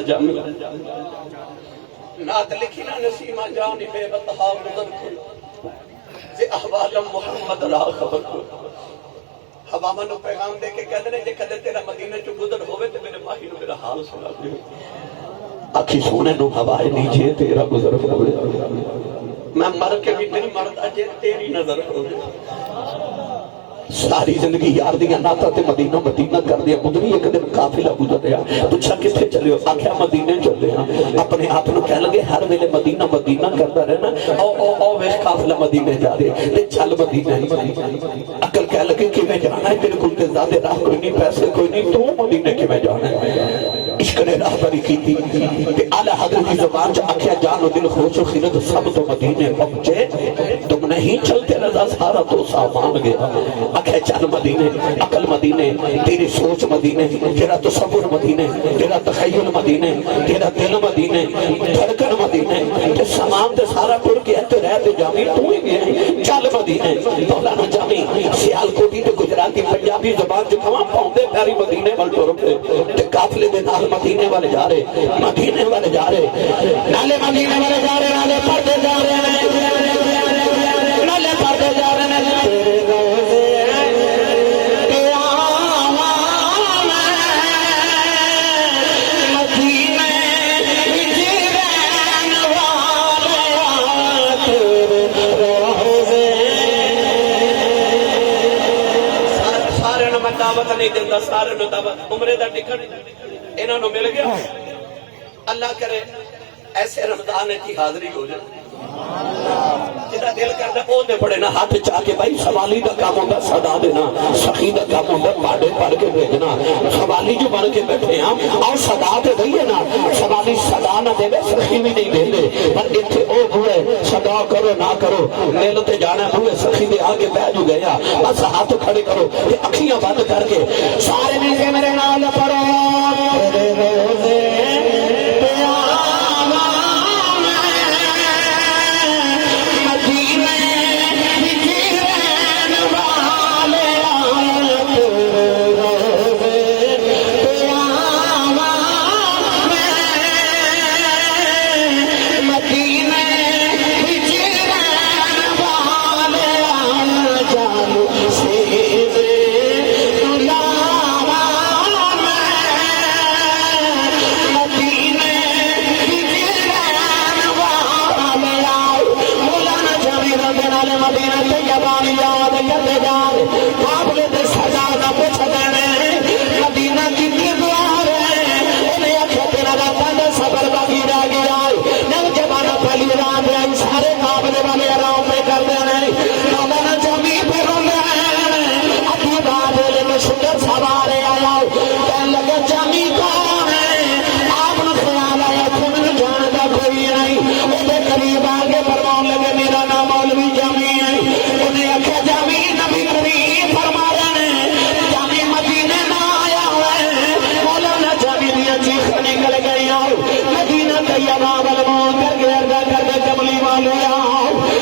جامی نات لکھنا نسیمہ جانی بے بتہا گزر کو زی احوال محمد را خبر کو حبابہ نو پیغام دے کے کہہ دنے جے کدے تیرا مدینہ چو گزر ہوئے تو میرے ماہی نو میرا حال سنا دے آکھی سونے نو ہوائے نیچے تیرا گزر ہوئے میں مر کے بھی نہیں مرتا جے تیری نظر ہوئے ساری زندگی یار دیا ناتا تے مدینہ مدینہ کر دیا مدنی ایک دن قافلہ گزر رہا پوچھا کتھے چلے ہو آکھیا مدینہ چل رہا اپنے آپ نو کہہ لگے ہر ویلے مدینہ مدینہ کرتا رہنا او ویخ قافلہ مدینہ جا رہے تے چل مدینہ عقل کہہ لگے کہ میں جانا ہے تیرے کل تے زیادہ راہ کوئی نہیں پیسے کوئی نہیں تو مدینہ کی میں جانا ہے عشق نے راہ بری کی تھی تے اعلی حضرت کی زبان چا آکھیا جان و دل خوش و خیرت سب تو مدینہ پہنچے تم نہیں چلتے رضا سارا تو سامان گیا آکھے چل مدینے عقل مدینے تیری سوچ مدینے تیرا تصور مدینے تیرا تخیل مدینے تیرا دل مدینے دھڑکن مدینے تے سامان تے سارا ٹر گیا تے رہتے جامی تو ہی گیا چل مدینے مولانا جامی سیال کوٹی تے گجراتی پنجابی زبان جو کھواں پاؤندے پیاری مدینے وال ٹر پہ تے قافلے دے نال مدینے والے جا رہے مدینے والے جا رہے نالے مدینے والے جا رہے نالے پردے جا رہے نالے پردے جا رہے تیرے روزے نہیں دیتا سارے نو دعوت عمرے دا ٹکٹ انہوں نے مل گیا اللہ کرے ایسے رمضان کی حاضری ہو جائے جنہا دل کرتا او دے پڑے نا ہاتھ چاہ کے بھائی سوالی دا کام ہوتا صدا دینا سخی دا کام ہوتا پاڑے پڑھ کے بھیجنا سوالی جو بن کے بیٹھے ہیں اور صدا دے دئیے نا سوالی صدا نہ دے سخی بھی نہیں دے دے پر اتھے او ہوئے صدا کرو نہ کرو میلتے جانا ہوئے سخی دے آگے بیج گیا بس ہاتھ کھڑے کرو کہ اکھیاں بند کر کے سارے مل کے میرے نال پڑھو تیرے روزے کملی والے آپ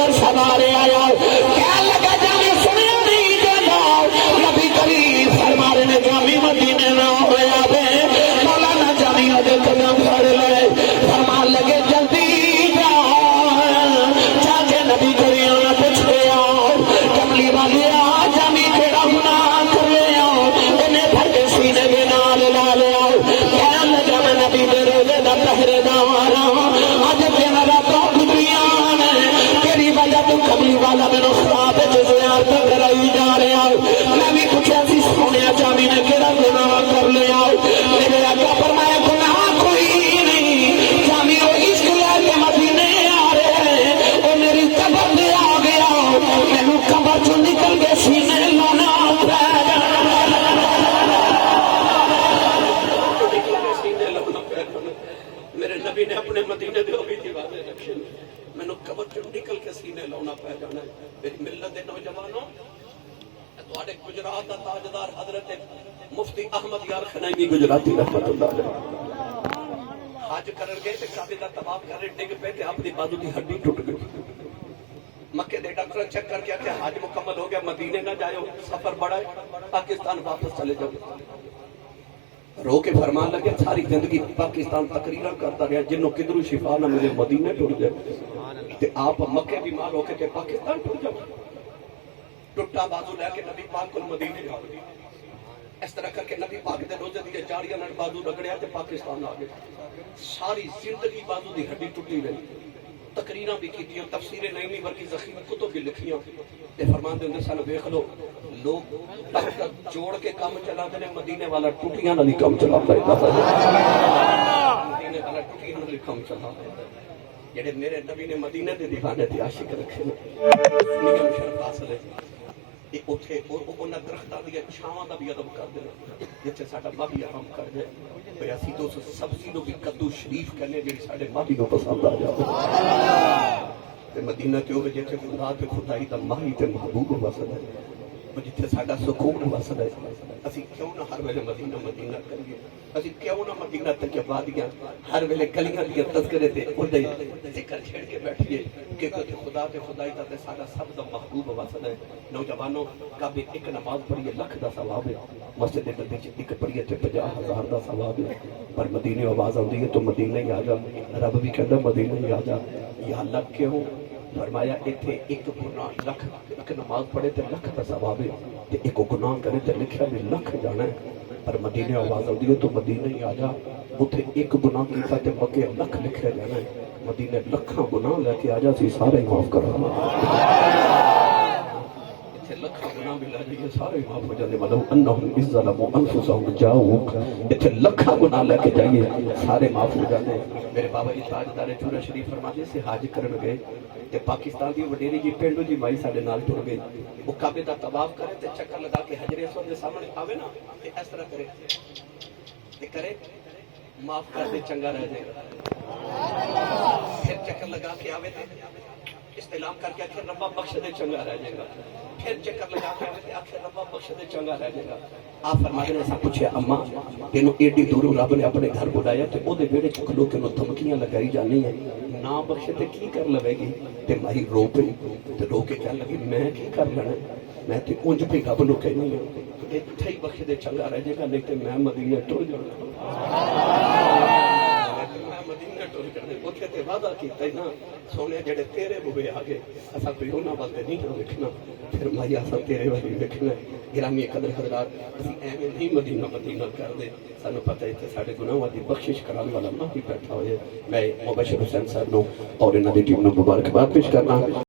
اندر سوارے آیا کہنے لگا جامی سنے نہیں جانا نبی کریم فرمارے نے جامی مدینے میں ہویا دے مولانا جامی دے قدم پھڑ لے فرمان لگے جلدی جا جا کے نبی کریم نے پوچھ لیا کملی والی آ جامی تیرا گناہ کر لیا انہیں پھر کے سینے کے نال لا لیا کہنے لگا میں نبی دے روزے دا پہرے دار آج تیرا راتوں گزریاں نے تیری وجہ تو کملی والا میرے خواب زیارت کرائی جا رہا میں بھی پوچھا سی سونے جامی نے کہڑا گناہ کر لیا میرے آقا فرمایا گناہ کوئی نہیں جامی وہ عشق لے کے مدینے آ رہے ہیں وہ میری قبر دے آ گیا مینو قبر چوں نکل کے سینے لانا میرے نبی نے اپنے مدینے دے ہوئی دیوانے رکھے مینو قبر چوں نکل کے سینے لانا پہ جانا میری ملت دے نوجوانوں تواڈے گجرات دا تاجدار حضرت مفتی احمد یار خنائمی گجراتی رحمت اللہ علیہ حج کرن گئے تے کعبے دا طواف کرے ڈگ پے تے اپنی بازو دی ہڈی ٹوٹ گئی مکے دے ڈاکٹر چیک کر کے کہ حج مکمل ہو گیا مدینے نہ جائیو سفر بڑا ہے پاکستان واپس چلے جاؤ رو کے فرمان لگے ساری زندگی پاکستان تقریرا کرتا رہا جنوں کدھروں شفا نہ ملے مدینے ٹر جائے تے آپ مکے بیمار ہو کے تے پاکستان ٹر جاؤ ٹوٹا بازو لے کے نبی پاک کو مدینے آ گئے اس طرح کر کے نبی پاک دے روزے دی جاڑیاں نال بازو رگڑیا تے پاکستان آ گئے ساری زندگی بازو دی ہڈی ٹوٹی رہی تقریراں بھی کیتیاں تفسیریں نہیں بلکہ ذخیرہ کتب بھی لکھیاں تے فرماندے ہوندے سن ویکھ لو لوگ تخت جوڑ کے کام چلاتے نے مدینے والا ٹوٹیاں نال کام چلاتا ہے مدینے والا ٹوٹیاں نال کام چلاتا ہے جڑے میرے نبی نے مدینے دے دیوانے تے عاشق رکھے نیم شرف حاصل ہے یہ اوتھے انہاں درختاں دی چھاواں دا بھی ادب کر دینا جتھے ساڈا ماہی آرام کر جائے بھئی اسی تو سبزی نو بھی کدو شریف کرنے جڑی ساڈے ماہی نو پسند آ جائے تے مدینہ تے ہوے جتھے خدا تے خدائی دا ماہی تے محبوب وسد ہے جتھے ساڈا سکون وسد ہے اسی کیوں نہ ہر ویلے مدینہ مدینہ کریے اسی کیوں نہ مدینہ تک آبادیاں ہر ویلے گلیاں دی تذکرے تے اودے ذکر چھیڑ کے بیٹھیے کہ خدا تے خدائی دا تے ساڈا سب دا محبوب وسد ہے نوجوانوں کعبے ایک نماز پڑھیے لکھ دا ثواب ہے مسجد دے وچ ایک پڑھیے تے 50,000 دا ثواب ہے پر مدینے آواز آندی ہے تو مدینے ہی آ جا رب بھی کہندا مدینے ہی آ جا یا اللہ کیوں فرمایا ایتھے ایک گناہ لکھ ایک نماز پڑھے تے لکھ دا ثواب ہے تے ایک گناہ کرے تے لکھیا بھی لکھ جانا ہے پر مدینے آواز آتی ہے تو مدینے ہی آ جا اتنے ایک گناہ کیتا تے مکے لکھ لکھیا جانا ہے مدینے لکھاں گناہ لے کے آ جا سی سارے معاف کرنا اتنے لکھاں گناہ بھی لے جائیے سارے معاف ہو جاتے مطلب انہم اذ ظلموا انفسہم جاؤک اتنے لکھاں گناہ لے کے جائیے سارے معاف ہو جاتے میرے بابا جی تاجدار چورا شریف فرماتے سے حج کرن گئے تے پاکستان دی وڈیری جی پنڈو جی مائی ساڈے نال ٹر گئی وہ کعبے دا طواف کرے تے چکر لگا کے حجر اسود دے سامنے آوے نا تے اس طرح کرے تے کرے معاف کر دے چنگا رہ جائے گا پھر چکر لگا کے آوے تے استعلام کر کے آخر ربا بخش دے چنگا رہ جائے گا پھر چکر لگا کے آوے تے آخر ربا بخش دے چنگا رہ جائے گا آپ فرماتے ہیں ایسا پوچھے اماں تینوں ایڈی دوروں رب نے اپنے گھر بلایا تے او دے ویڑے چ کھلو کے انہوں دھمکیاں لگائی جانی ہیں نہ بخشے تے کی کر لوے گی تے مائی رو پہ تے رو کے کہنے لگی میں کی کر لینا میں تے اونج پہ رب نو کہنی ہے اتھے ہی بخش دے چنگا رہ جائے گا نہیں تے میں مدینے ٹر جانا مدینے ٹر جانے اوتھے تے وعدہ کیتا ہی نا سونے جڑے تیرے بوے آگے اسا کوئی انہاں واسطے نہیں ویکھنا پھر مائی اسا تیرے والی ویکھنا گرامی قدر حضرات اسی ایویں نہیں مدینہ مدینہ کر دے سانو پتہ ہے کہ ساڈے گناہاں دی بخشش کرنے والا ماں ہی بیٹھا ہوئے میں مبشر حسین صاحب نو اور انہاں دی ٹیم نو مبارکباد پیش کرنا